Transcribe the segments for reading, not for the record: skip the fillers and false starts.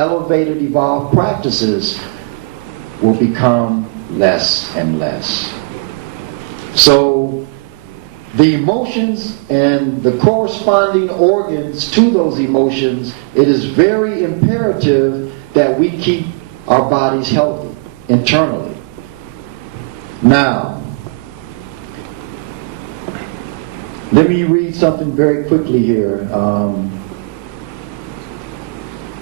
elevated, evolved practices will become less and less. So the emotions and the corresponding organs to those emotions, it is very imperative that we keep our bodies healthy internally. Now, let me read something very quickly here,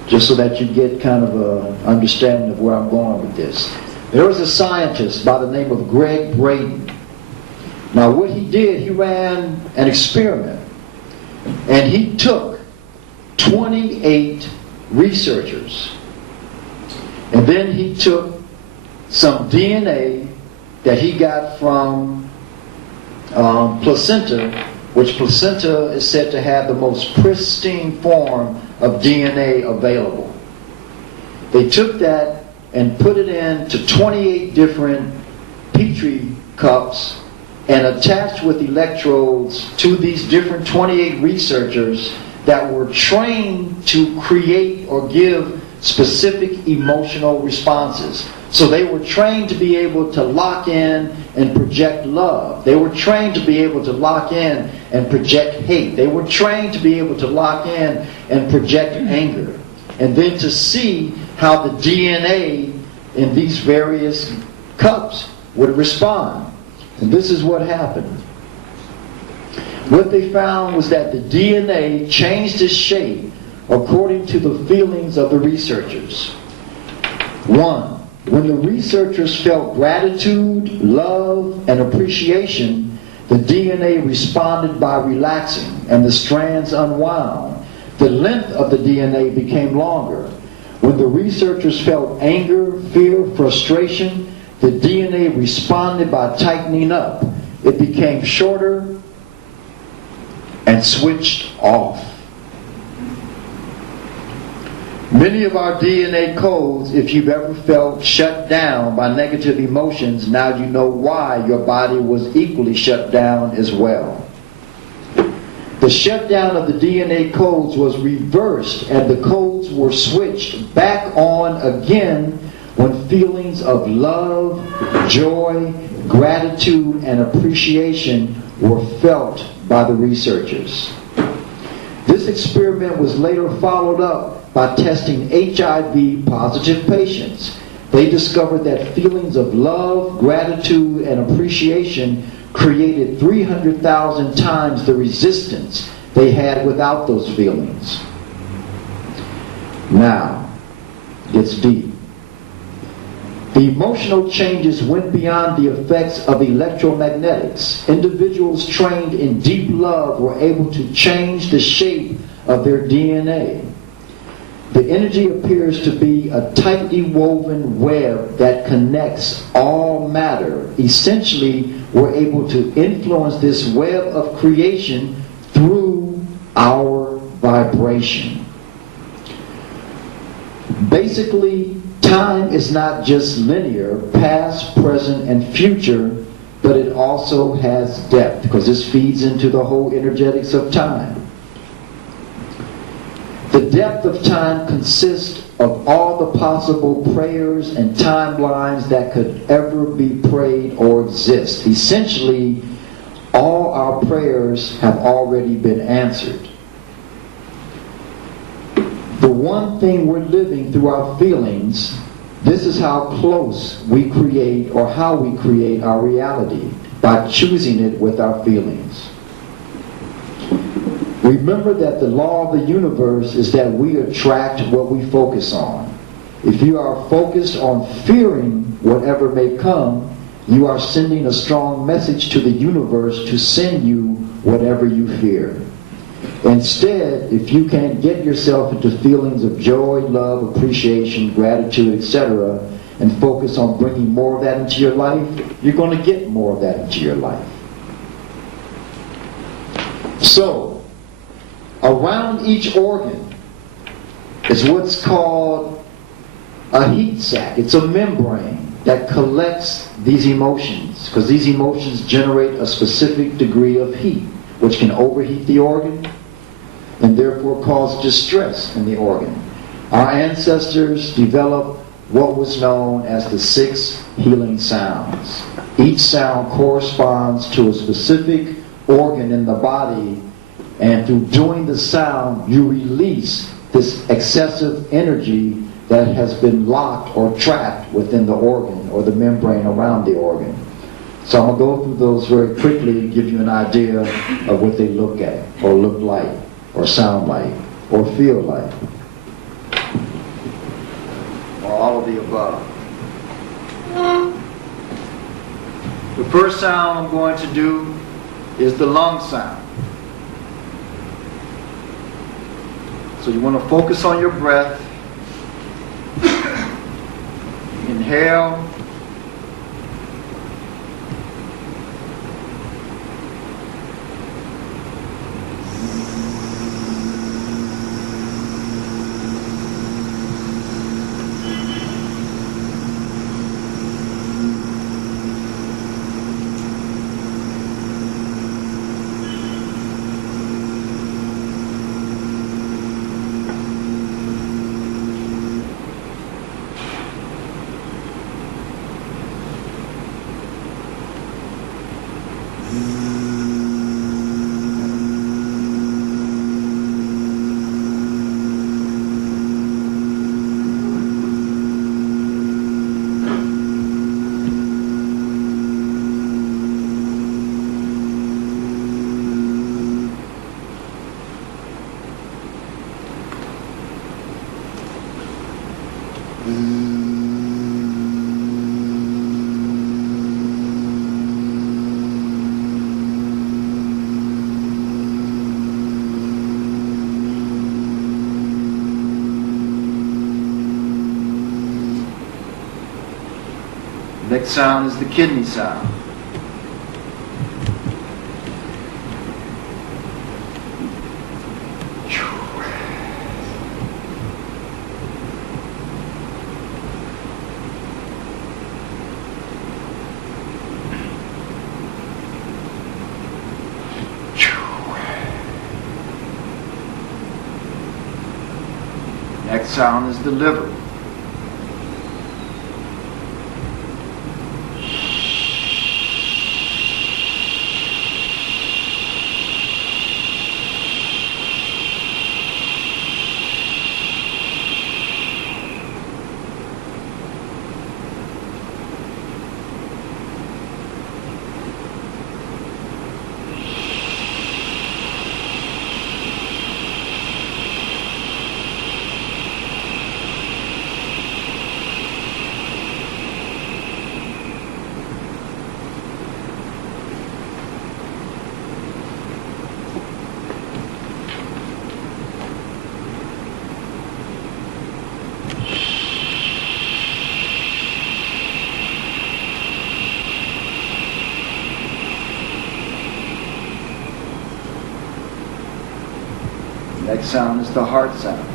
just so that you get kind of an understanding of where I'm going with this. There was a scientist by the name of Greg Braden. Now what he did, he ran an experiment, and he took 28 researchers, and then he took some DNA that he got from placenta, which placenta is said to have the most pristine form of DNA available. They took that and put it into 28 different Petri cups and attached with electrodes to these different 28 researchers that were trained to create or give specific emotional responses. So they were trained to be able to lock in and project love. They were trained to be able to lock in and project hate. They were trained to be able to lock in and project anger. And then to see how the DNA in these various cups would respond. And this is what happened. What they found was that the DNA changed its shape according to the feelings of the researchers. 1. When the researchers felt gratitude, love, and appreciation, the DNA responded by relaxing and the strands unwound. The length of the DNA became longer. When the researchers felt anger, fear, frustration, the DNA responded by tightening up. It became shorter and switched off. Many of our DNA codes, if you've ever felt shut down by negative emotions, now you know why your body was equally shut down as well. The shutdown of the DNA codes was reversed, and the codes were switched back on again when feelings of love, joy, gratitude, and appreciation were felt by the researchers. This experiment was later followed up by testing HIV positive patients. They discovered that feelings of love, gratitude, and appreciation created 300,000 times the resistance they had without those feelings. Now, it gets deep. The emotional changes went beyond the effects of electromagnetics. Individuals trained in deep love were able to change the shape of their DNA. The energy appears to be a tightly woven web that connects all matter. Essentially, we're able to influence this web of creation through our vibration. Basically, time is not just linear, past, present, and future, but it also has depth, because this feeds into the whole energetics of time. The depth of time consists of all the possible prayers and timelines that could ever be prayed or exist. Essentially, all our prayers have already been answered. The one thing we're living through our feelings, this is how close we create, or how we create our reality, by choosing it with our feelings. Remember that the law of the universe is that we attract what we focus on. If you are focused on fearing whatever may come, you are sending a strong message to the universe to send you whatever you fear. Instead, if you can get yourself into feelings of joy, love, appreciation, gratitude, etc., and focus on bringing more of that into your life, you're going to get more of that into your life. So, around each organ is what's called a heat sac. It's a membrane that collects these emotions, because these emotions generate a specific degree of heat, which can overheat the organ and therefore cause distress in the organ. Our ancestors developed what was known as the 6 healing sounds. Each sound corresponds to a specific organ in the body, and through doing the sound, you release this excessive energy that has been locked or trapped within the organ or the membrane around the organ. So I'm going to go through those very quickly and give you an idea of what they look at, or look like, or sound like, or feel like. Or all of the above. The first sound I'm going to do is the lung sound. So you want to focus on your breath. Inhale. Next sound is the kidney sound. Next sound is the liver. Next sound is the heart sound.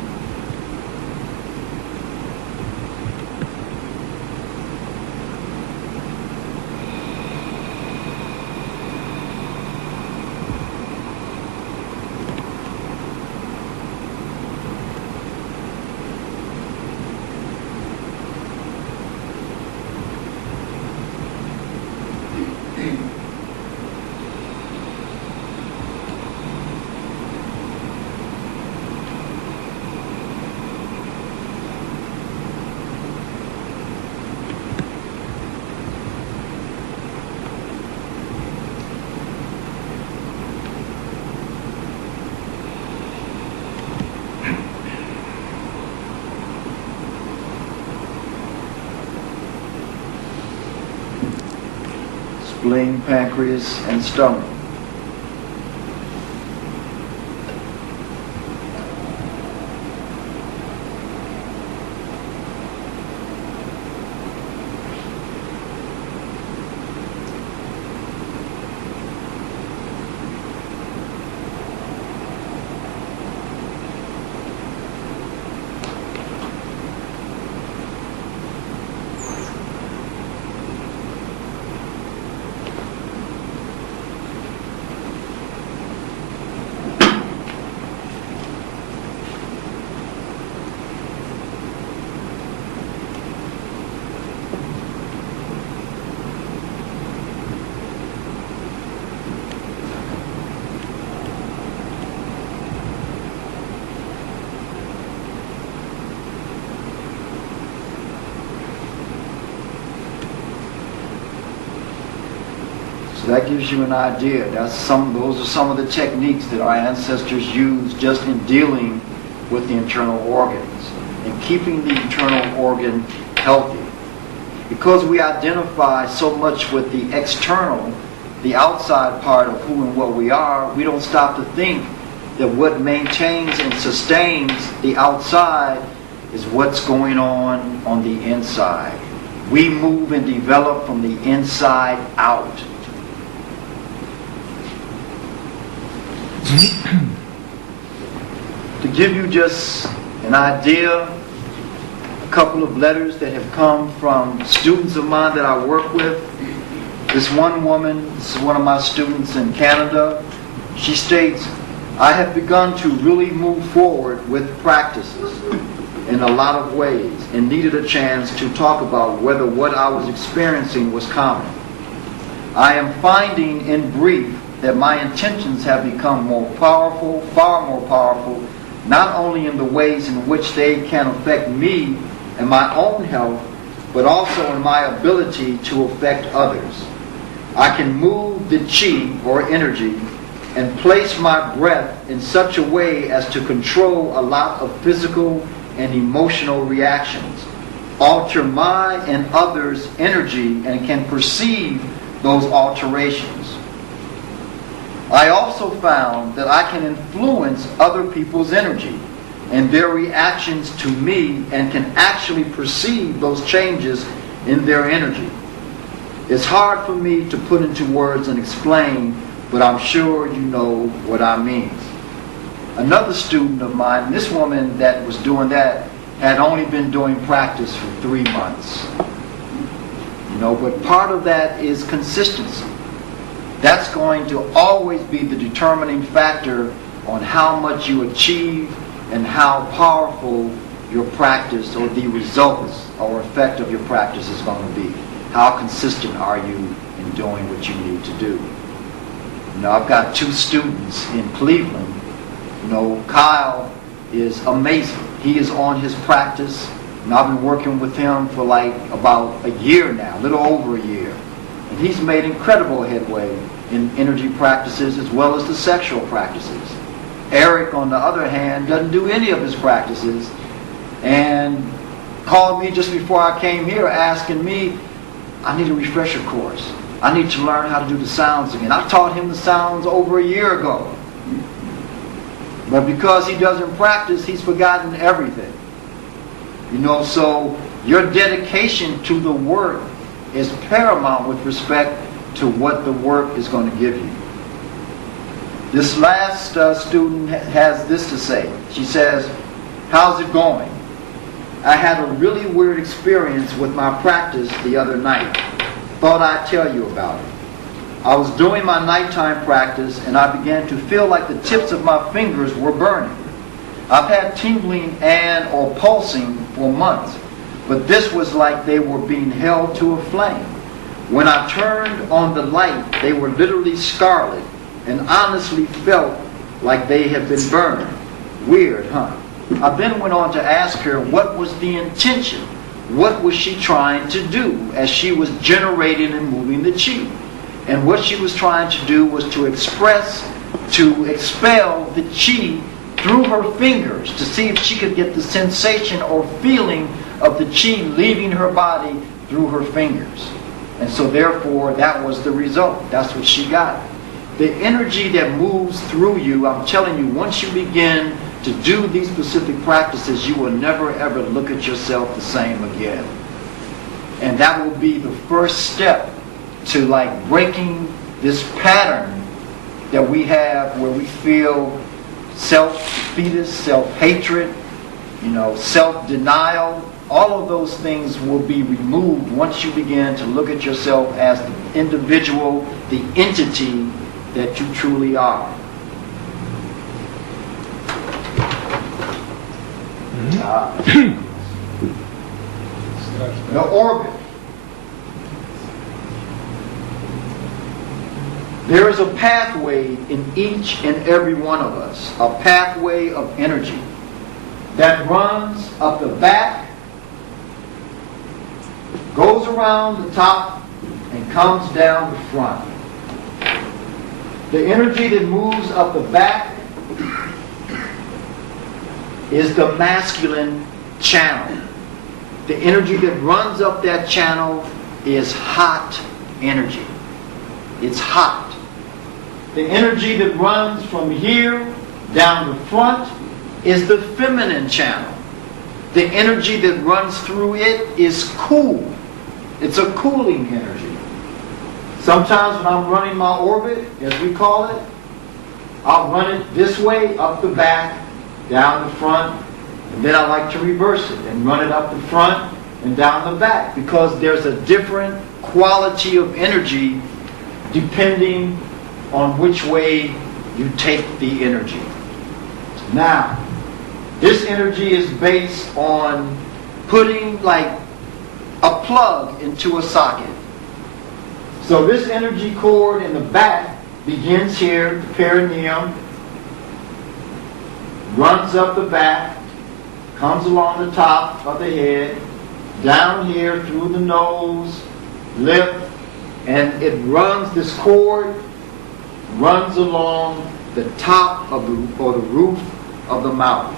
Spleen, pancreas, and stomach. So that gives you an idea. Those are some of the techniques that our ancestors used just in dealing with the internal organs and keeping the internal organ healthy. Because we identify so much with the external, the outside part of who and what we are, we don't stop to think that what maintains and sustains the outside is what's going on the inside. We move and develop from the inside out. To give you just an idea, a couple of letters that have come from students of mine that I work with. This one woman, this is one of my students in Canada, she states, I have begun to really move forward with practices in a lot of ways and needed a chance to talk about whether what I was experiencing was common. I am finding in brief that my intentions have become more powerful, far more powerful, not only in the ways in which they can affect me and my own health, but also in my ability to affect others. I can move the chi, or energy, and place my breath in such a way as to control a lot of physical and emotional reactions, alter my and others' energy, and can perceive those alterations. I also found that I can influence other people's energy and their reactions to me and can actually perceive those changes in their energy. It's hard for me to put into words and explain, but I'm sure you know what I mean. Another student of mine, this woman that was doing that, had only been doing practice for 3 months. But part of that is consistency. That's going to always be the determining factor on how much you achieve and how powerful your practice or the results or effect of your practice is going to be. How consistent are you in doing what you need to do? I've got 2 students in Cleveland. Kyle is amazing. He is on his practice, and I've been working with him for about a year now, a little over a year. And he's made incredible headway in energy practices as well as the sexual practices. Eric, on the other hand, doesn't do any of his practices and called me just before I came here asking me, I need a refresher course. I need to learn how to do the sounds again. I taught him the sounds over a year ago. But because he doesn't practice, he's forgotten everything. So your dedication to the work is paramount with respect to what the work is going to give you. This last student has this to say. She says, how's it going? I had a really weird experience with my practice the other night. Thought I'd tell you about it. I was doing my nighttime practice and I began to feel like the tips of my fingers were burning. I've had tingling or pulsing for months, but this was like they were being held to a flame. When I turned on the light, they were literally scarlet and honestly felt like they had been burned. Weird, huh? I then went on to ask her what was the intention. What was she trying to do as she was generating and moving the chi? And what she was trying to do was to expel the chi through her fingers to see if she could get the sensation or feeling of the chi leaving her body through her fingers. And so therefore, that was the result. That's what she got. The energy that moves through you, I'm telling you, once you begin to do these specific practices, you will never ever look at yourself the same again. And that will be the first step to breaking this pattern that we have where we feel self-defeatist, self-hatred, self-denial. All of those things will be removed once you begin to look at yourself as the individual, the entity that you truly are. The orbit. There is a pathway in each and every one of us, a pathway of energy that runs up the back, goes around the top, and comes down the front. The energy that moves up the back is the masculine channel. The energy that runs up that channel is hot energy. It's hot. The energy that runs from here down the front is the feminine channel. The energy that runs through it is cool. It's a cooling energy. Sometimes when I'm running my orbit, as we call it, I'll run it this way, up the back, down the front, and then I like to reverse it and run it up the front and down the back, because there's a different quality of energy depending on which way you take the energy. Now, this energy is based on putting like a plug into a socket. So this energy cord in the back begins here, the perineum, runs up the back, comes along the top of the head, down here through the nose, lip, and it runs, this cord runs along the top of the, or the roof of the mouth.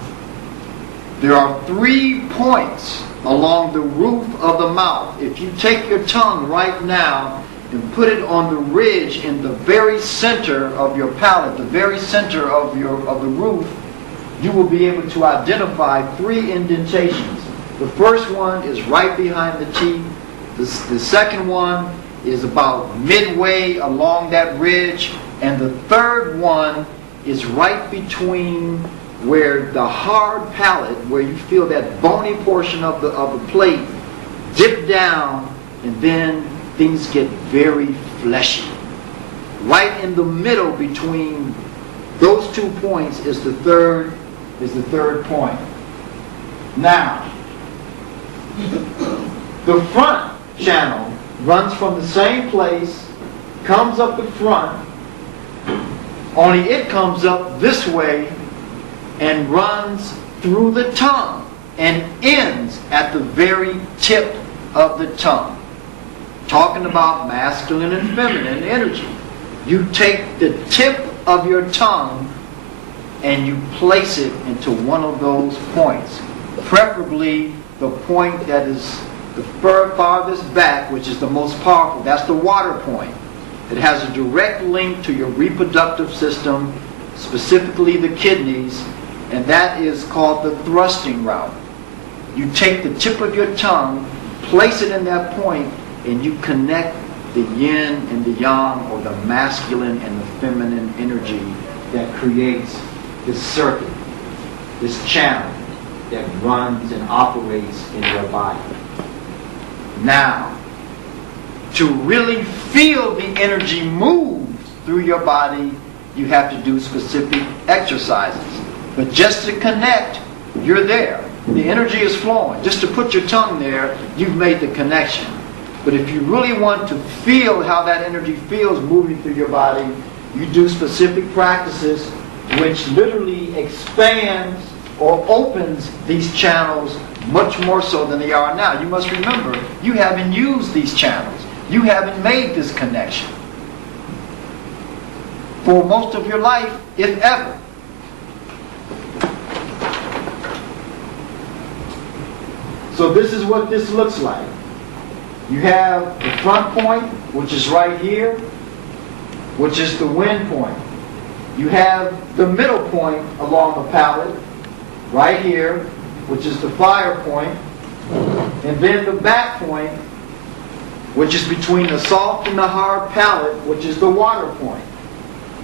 There are 3 points along the roof of the mouth. If you take your tongue right now and put it on the ridge in the very center of your palate, the very center of the roof, you will be able to identify 3 indentations. The first one is right behind the teeth. The second one is about midway along that ridge. And the third one is right between where the hard palate, where you feel that bony portion of the plate dip down, and then things get very fleshy. Right in the middle between those 2 points is the third point. Now, the front channel runs from the same place, comes up the front, only it comes up this way and runs through the tongue and ends at the very tip of the tongue. Talking about masculine and feminine energy. You take the tip of your tongue and you place it into one of those points. Preferably the point that is the farthest back, which is the most powerful. That's the water point. It has a direct link to your reproductive system, specifically the kidneys, and that is called the thrusting route. You take the tip of your tongue, place it in that point, and you connect the yin and the yang, or the masculine and the feminine energy that creates this circuit, this channel that runs and operates in your body. Now, to really feel the energy move through your body, you have to do specific exercises. But just to connect, you're there. The energy is flowing. Just to put your tongue there, you've made the connection. But if you really want to feel how that energy feels moving through your body, you do specific practices which literally expands or opens these channels much more so than they are now. You must remember, you haven't used these channels. You haven't made this connection for most of your life, if ever. So this is what this looks like. You have the front point, which is right here, which is the wind point. You have the middle point along the palate, right here, which is the fire point, and then the back point, which is between the soft and the hard palate, which is the water point.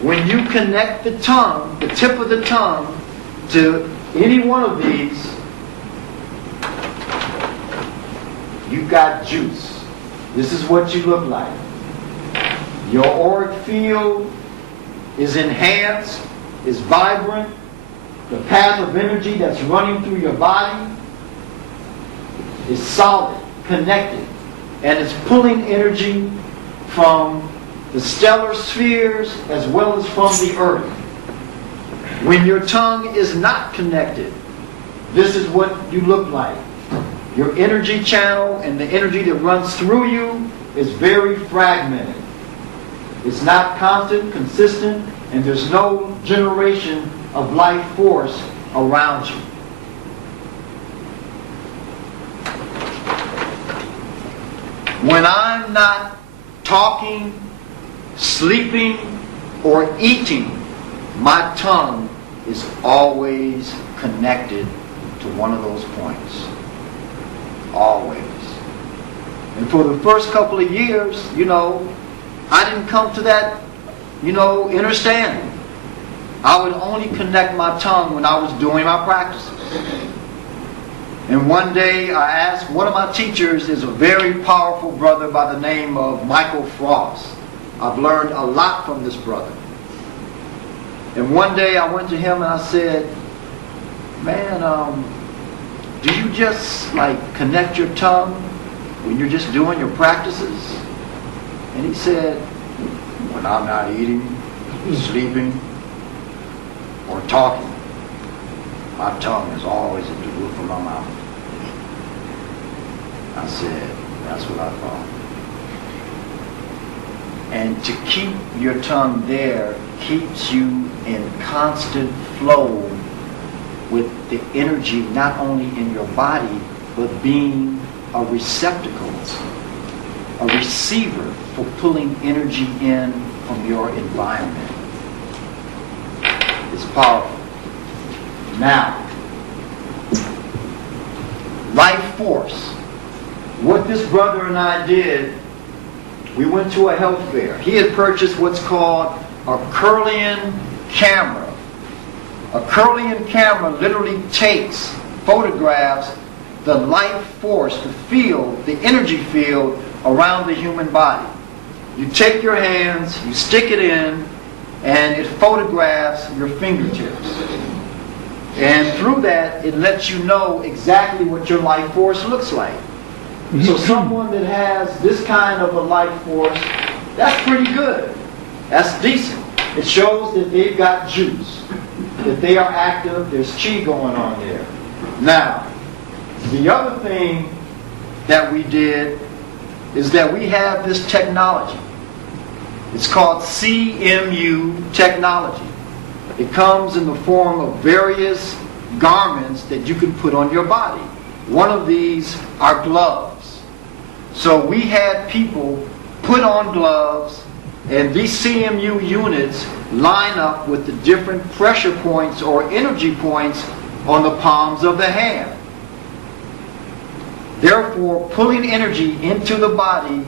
When you connect the tongue, the tip of the tongue, to any one of these, you've got juice. This is what you look like. Your auric field is enhanced, is vibrant. The path of energy that's running through your body is solid, connected, and it's pulling energy from the stellar spheres as well as from the earth. When your tongue is not connected, this is what you look like. Your energy channel and the energy that runs through you is very fragmented. It's not constant, consistent, and there's no generation of life force around you. When I'm not talking, sleeping, or eating, my tongue is always connected to one of those points. Always. And for the first couple of years, I didn't come to that, understanding. I would only connect my tongue when I was doing my practices. And one day I asked, one of my teachers is a very powerful brother by the name of Michael Frost. I've learned a lot from this brother. And one day I went to him and I said, man, do you just connect your tongue when you're just doing your practices? And he said, when I'm not eating, sleeping, or talking, my tongue is always at the roof of my mouth. I said, that's what I thought. And to keep your tongue there keeps you in constant flow with the energy not only in your body, but being a receptacle, a receiver for pulling energy in from your environment. It's powerful. Now, life force. What this brother and I did, we went to a health fair. He had purchased what's called a Kirlian camera. A Kirlian camera literally takes, photographs the life force, the field, the energy field around the human body. You take your hands, you stick it in, and it photographs your fingertips. And through that, it lets you know exactly what your life force looks like. So someone that has this kind of a life force, that's pretty good. That's decent. It shows that they've got juice, that they are active, there's chi going on there. Now, the other thing that we did is that we have this technology. It's called CMU technology. It comes in the form of various garments that you can put on your body. One of these are gloves. So we had people put on gloves, and these CMU units line up with the different pressure points or energy points on the palms of the hand. Therefore, pulling energy into the body,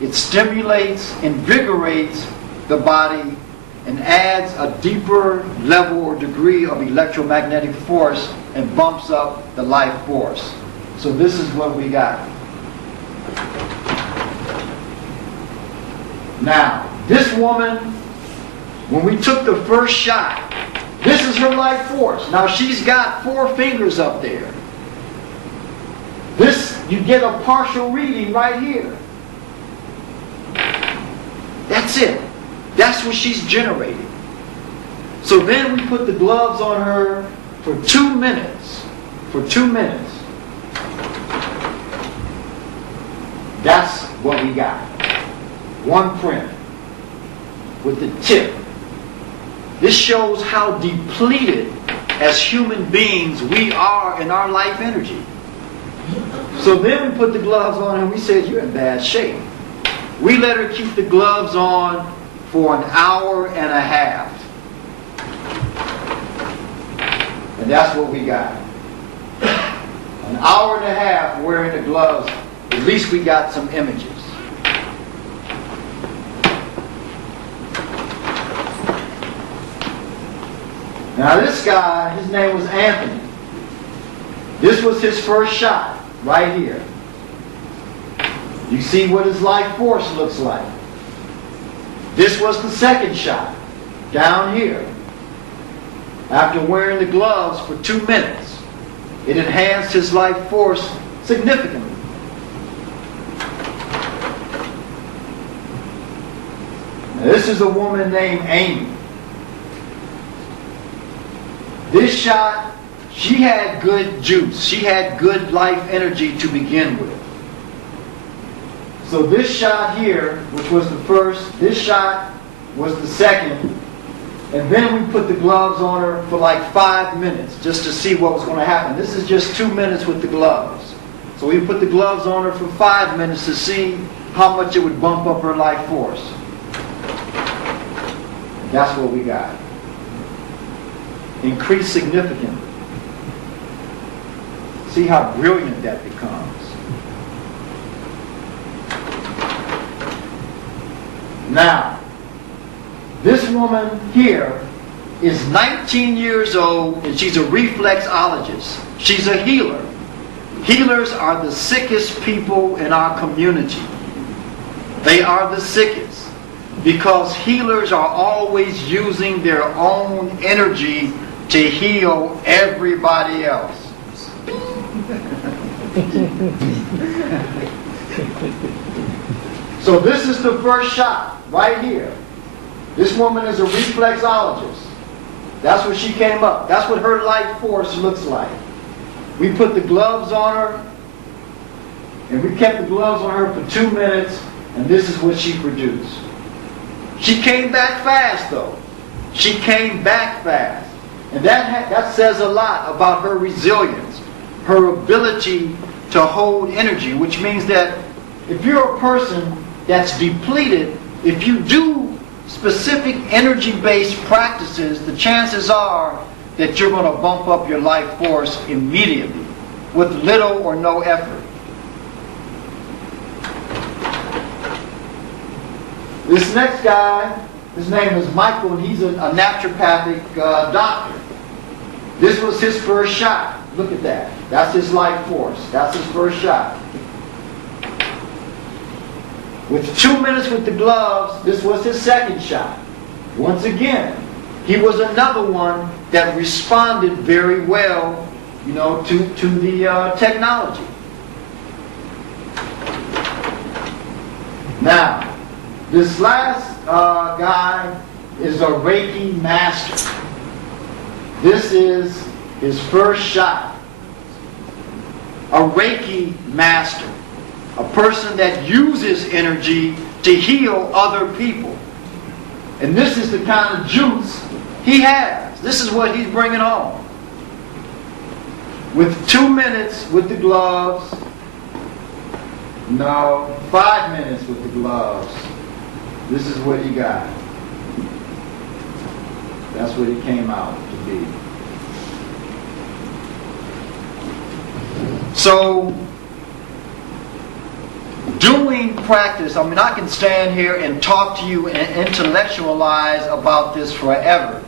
it stimulates, invigorates the body, and adds a deeper level or degree of electromagnetic force and bumps up the life force. So this is what we got. Now, this woman, when we took the first shot, this is her life force. Now she's got 4 fingers up there. This, you get a partial reading right here. That's it. That's what she's generating. So then we put the gloves on her for 2 minutes. For 2 minutes. That's what we got. One print with the tip. This shows how depleted as human beings we are in our life energy. So then we put the gloves on and we said, you're in bad shape. We let her keep the gloves on for an hour and a half. And that's what we got. An hour and a half wearing the gloves. At least we got some images. Now this guy, his name was Anthony. This was his first shot, right here. You see what his life force looks like. This was the second shot, down here. After wearing the gloves for 2 minutes, it enhanced his life force significantly. Now, this is a woman named Amy. This shot, she had good juice. She had good life energy to begin with. So this shot here, which was the first, this shot was the second, and then we put the gloves on her for like 5 minutes just to see what was going to happen. This is just 2 minutes with the gloves. So we put the gloves on her for 5 minutes to see how much it would bump up her life force. That's what we got. Increased significantly. See how brilliant that becomes. Now, this woman here is 19 years old and she's a reflexologist. She's a healer. Healers are the sickest people in our community. They are the sickest because healers are always using their own energy to heal everybody else. So this is the first shot right here. This woman is a reflexologist. That's what she came up. That's what her life force looks like. We put the gloves on her, and we kept the gloves on her for 2 minutes, and this is what she produced. She came back fast, though. She came back fast. And that says a lot about her resilience, her ability to hold energy, which means that if you're a person that's depleted, if you do specific energy-based practices, the chances are that you're going to bump up your life force immediately with little or no effort. This next guy, his name is Michael, and he's a naturopathic doctor. This was his first shot. Look at that. That's his life force. That's his first shot. With 2 minutes with the gloves, this was his second shot. Once again, he was another one that responded very well, to the technology. Now, this last guy is a Reiki master. This is his first shot. A Reiki master. A person that uses energy to heal other people. And this is the kind of juice he has. This is what he's bringing home. With 2 minutes with the gloves. No, 5 minutes with the gloves. This is what he got. That's what he came out to be. So, doing practice, I can stand here and talk to you and intellectualize about this forever.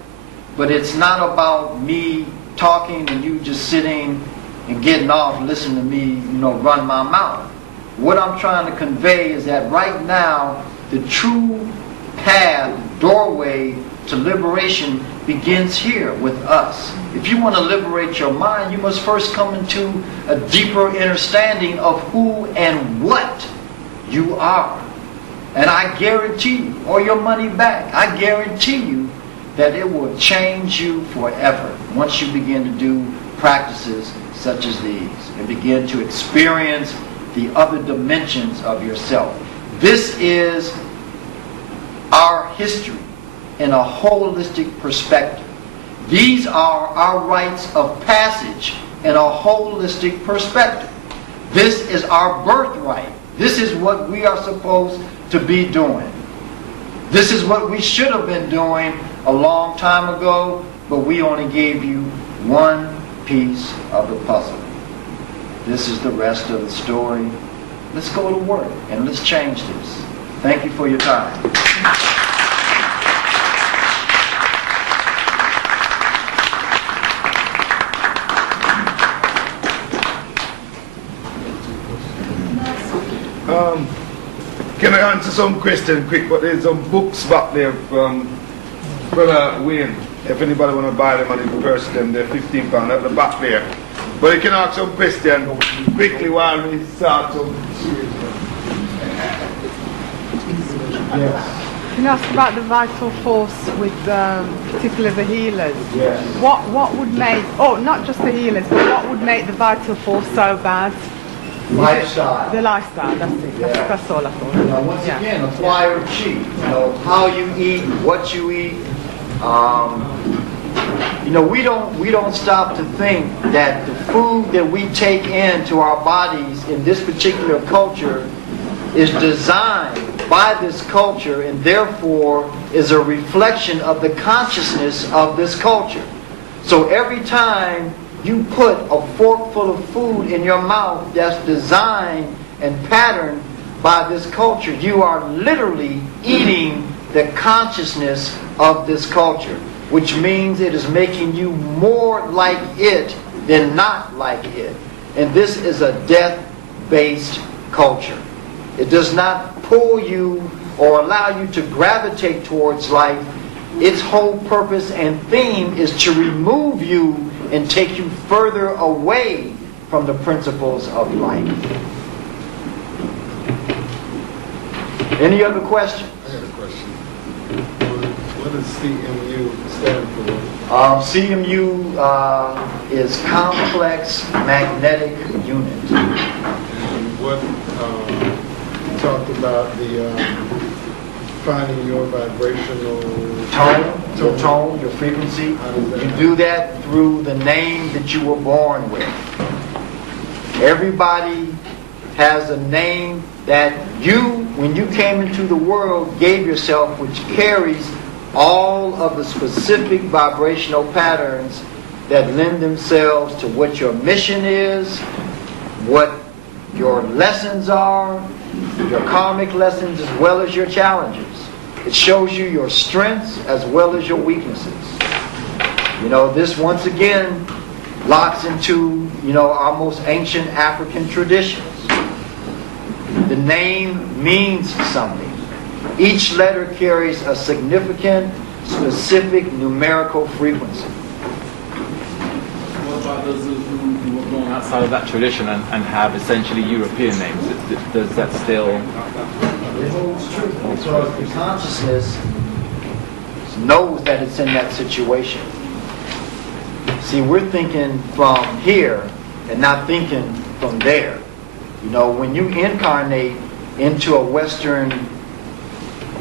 But it's not about me talking and you just sitting and getting off and listening to me, run my mouth. What I'm trying to convey is that right now, the true path, doorway to liberation begins here with us. If you want to liberate your mind, you must first come into a deeper understanding of who and what you are. And I guarantee you, or your money back, I guarantee you that it will change you forever once you begin to do practices such as these and begin to experience the other dimensions of yourself. This is our history in a holistic perspective. These are our rites of passage in a holistic perspective. This is our birthright. This is what we are supposed to be doing. This is what we should have been doing a long time ago, but we only gave you one piece of the puzzle. This is the rest of the story. Let's go to work and let's change this. Thank you for your time. Can I answer some question quick? But there's some books back there from Brother Wayne. If anybody want to buy them and purchase them, they're £15 at the back there. But you can ask some question quickly while we start some serious stuff. Yes. Can I ask about the vital force with particularly the healers? Yes. What would make, not just the healers, but what would make the vital force so bad? lifestyle. The lifestyle, that's it. Yeah. That's all I thought. You know, once Yeah. again, apply or cheat. You know, how you eat, what you eat. You know, we don't stop to think that the food that we take into our bodies in this particular culture is designed by this culture and therefore is a reflection of the consciousness of this culture. So every time you put a fork full of food in your mouth that's designed and patterned by this culture, you are literally eating the consciousness of this culture, which means it is making you more like it than not like it. And this is a death-based culture. It does not pull you or allow you to gravitate towards life. Its whole purpose and theme is to remove you and take you further away from the principles of life. Any other questions? I got a question. What does CMU stand for? CMU is Complex Magnetic Unit. And what you talked about the finding your vibrational Your tone, your frequency. How does that You happen? do that through the name that you were born with. Everybody has a name that you, when you came into the world, gave yourself, which carries all of the specific vibrational patterns that lend themselves to what your mission is, what your lessons are, your karmic lessons as well as your challenges. It shows you your strengths as well as your weaknesses. You know, this once again locks into, you know, our most ancient African traditions. The name means something. Each letter carries a significant, specific numerical frequency. What about those who are born outside of that tradition and have essentially European names? Does that still... It holds true because the consciousness knows that it's in that situation. See, we're thinking from here and not thinking from there. You know, when you incarnate into a Western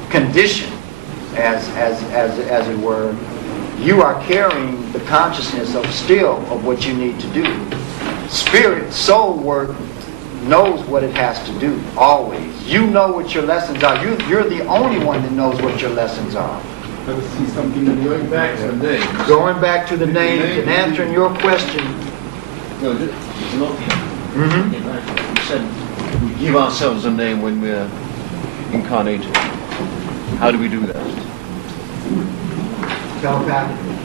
condition, as it were, you are carrying the consciousness of what you need to do. Spirit, soul work knows what it has to do, always. You know what your lessons are. You're the only one that knows what your lessons are. I just see something going back to the name. Going back to the names and answering your question. No, it's not. Mm-hmm. You said we give ourselves a name when we're incarnated. How do we do that? Telepathically.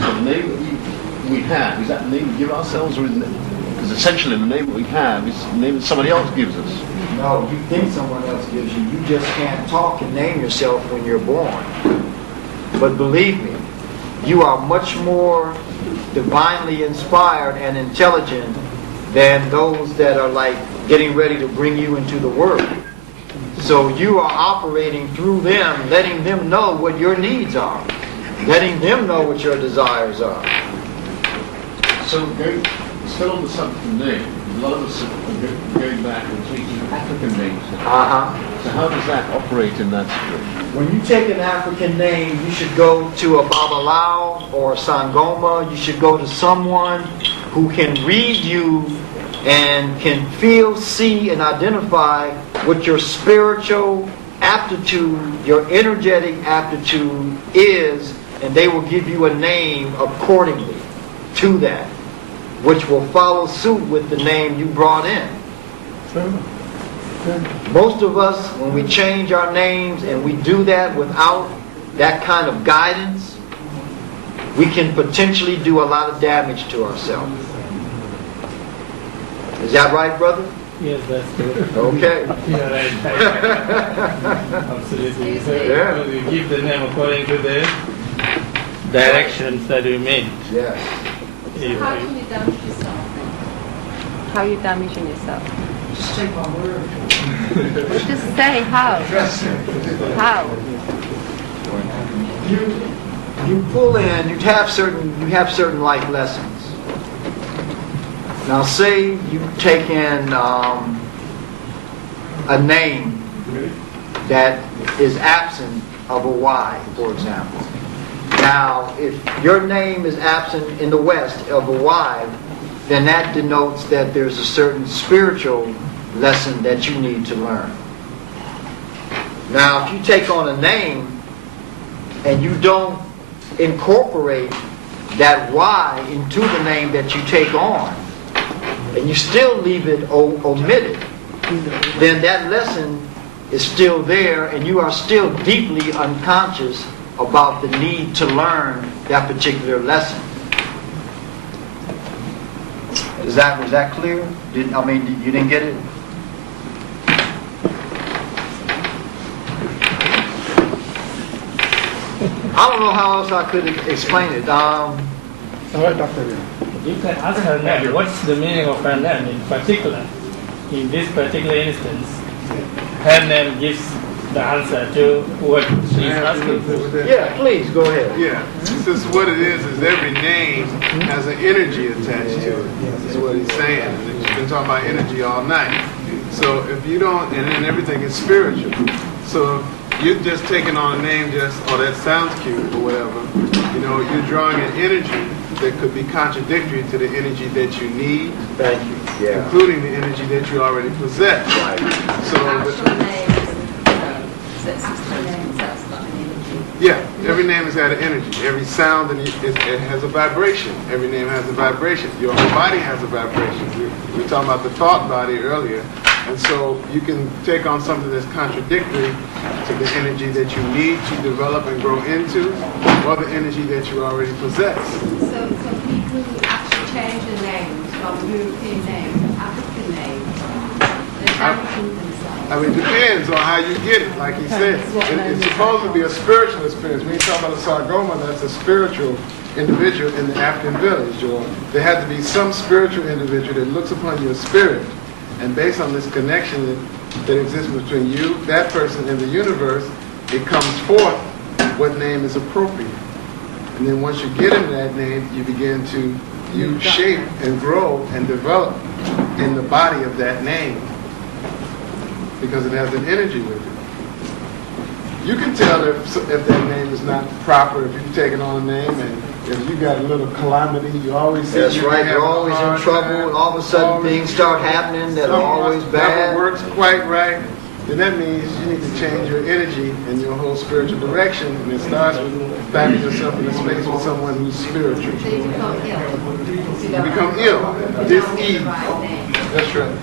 So the name that we have, is that the name we give ourselves, or is it? Because essentially the name that we have is the name that somebody else gives us. No, you think someone else gives you. You just can't talk and name yourself when you're born. But believe me, you are much more divinely inspired and intelligent than those that are like getting ready to bring you into the world. So you are operating through them, letting them know what your needs are, letting them know what your desires are. So still on the subject of name, a lot of us are going back and taking African names. Uh-huh. So how does that operate in that situation? When you take an African name, you should go to a Babalawo or a Sangoma. You should go to someone who can read you and can feel, see, and identify what your spiritual aptitude, your energetic aptitude is, and they will give you a name accordingly to that, which will follow suit with the name you brought in. Most of us, when we change our names and we do that without that kind of guidance, we can potentially do a lot of damage to ourselves. Is that right, brother? Yes, that's good. Okay. You're right. Absolutely. So Yeah. we give the name according to the directions that we made. Yes. How can you damage yourself? How are you damaging yourself? Just take my word. Just say how. How? You pull in. You have certain life lessons. Now say you take in a name that is absent of a Y, for example. Now, if your name is absent in the West of a Y, then that denotes that there's a certain spiritual lesson that you need to learn. Now, if you take on a name and you don't incorporate that Y into the name that you take on, and you still leave it omitted, then that lesson is still there and you are still deeply unconscious about the need to learn that particular lesson. Was that clear? You didn't get it? I don't know how else I could explain it. You can ask her name. What's the meaning of her name in particular? In this particular instance, her name gives the answer to what she's asking for. Yeah, please, go ahead. Yeah, this is what it is every name has an energy attached to it. That's what he's saying. And he's been talking about energy all night. So if you don't, and then everything is spiritual. So if you're just taking on a name that sounds cute or whatever, you're drawing an energy that could be contradictory to the energy that you need. Thank you. Yeah. Including the energy that you already possess. Right. So, Actual name is actual name, that's not an energy. yeah, every name has got an energy. Every sound, and it has a vibration. Every name has a vibration. Your whole body has a vibration. We were talking about the thought body earlier. And so you can take on something that's contradictory to the energy that you need to develop and grow into, or the energy that you already possess. So people who actually change their names from European names to African names, they're damaging themselves. I mean, it depends on how you get it, like he said. It's supposed to be a spiritual experience. When you talk about a Sargoma, that's a spiritual individual in the African village, or there has to be some spiritual individual that looks upon your spirit. And based on this connection that exists between you, that person, and the universe, it comes forth what name is appropriate. And then once you get into that name, you begin to shape and grow and develop in the body of that name because it has an energy with it. You can tell if that name is not proper, if you've taken on a name and if you got a little calamity, you always see That's right, you're always in trouble, and all of a sudden things start happening that are always bad. Never works quite right, then that means you need to change your energy and your whole spiritual direction, and it starts with finding yourself in a space with someone who's spiritual. So you become ill. You become ill, dis-ease. That's right.